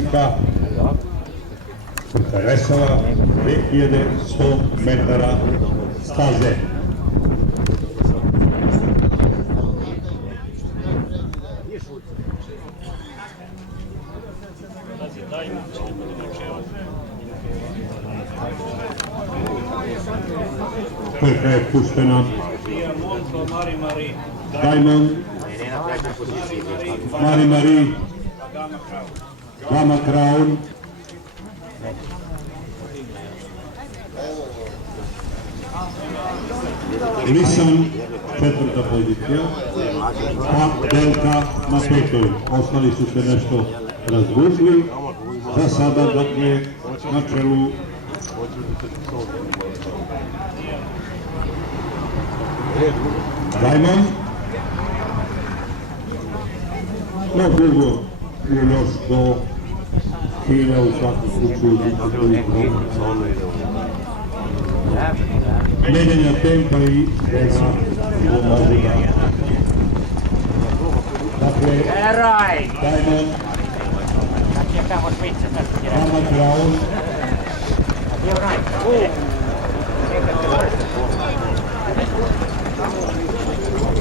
Trka vesela, 2100 metara staze. Trka je puštena. Diamond, Mari, Gamma Crown, Lisan, četvrta pozicija, a Delta na petoj. Ostali su se nešto razgužili. Za sada, dakle, na čelu Diamond. No dugo je još do cilja, u svakom slučaju menjanja tempa i veza pomažu da. Dakle, Diamond, Gamma Crown,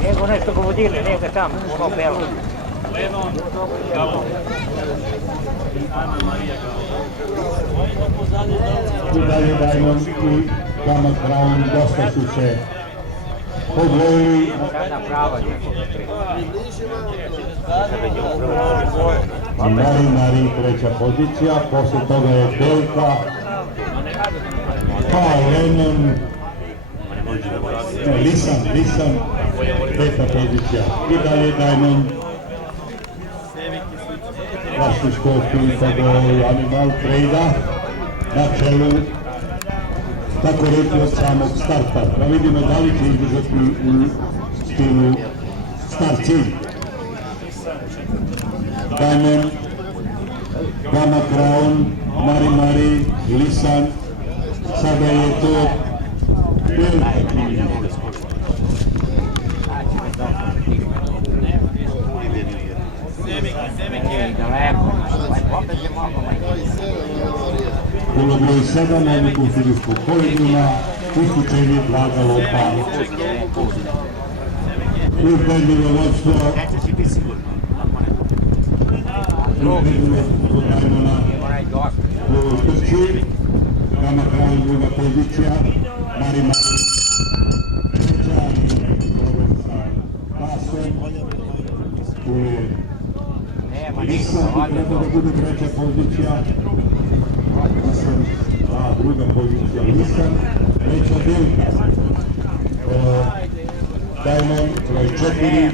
Nego nešto ga vodili, nego tamo, ono belo. Lenon, Galo. Ana Marija Galo. Tu dalje Diamond i Gamma Crown dosta su se podvojili. Sada prava njegoga Mari, treća pozicija, posle toga je Delta, pa Lenon, Lisan, peta pozicija. I dalje Diamond, vlasništvo Filipa Animal Trade-a, na čelu, tako reći od samog starta. Da vidimo da li će izdržati u stilu start cilj. Diamond, Gamma Crown, Mari, Lisan, sada je to Delta. Bilo broj 7 odluku sudijskog kolegijuma, isključenje Blaga Lopa. Ubedljivo vodstvo. Ubedljivo kod Diamona u trci. Gamma Crown druga pozicija. Mari. Treća, problem sa pasom. Tu je Lisan, treba da bude treća pozicija. Lisan, druga pozicija Lisan, treća Delta. Diamond, broj 4.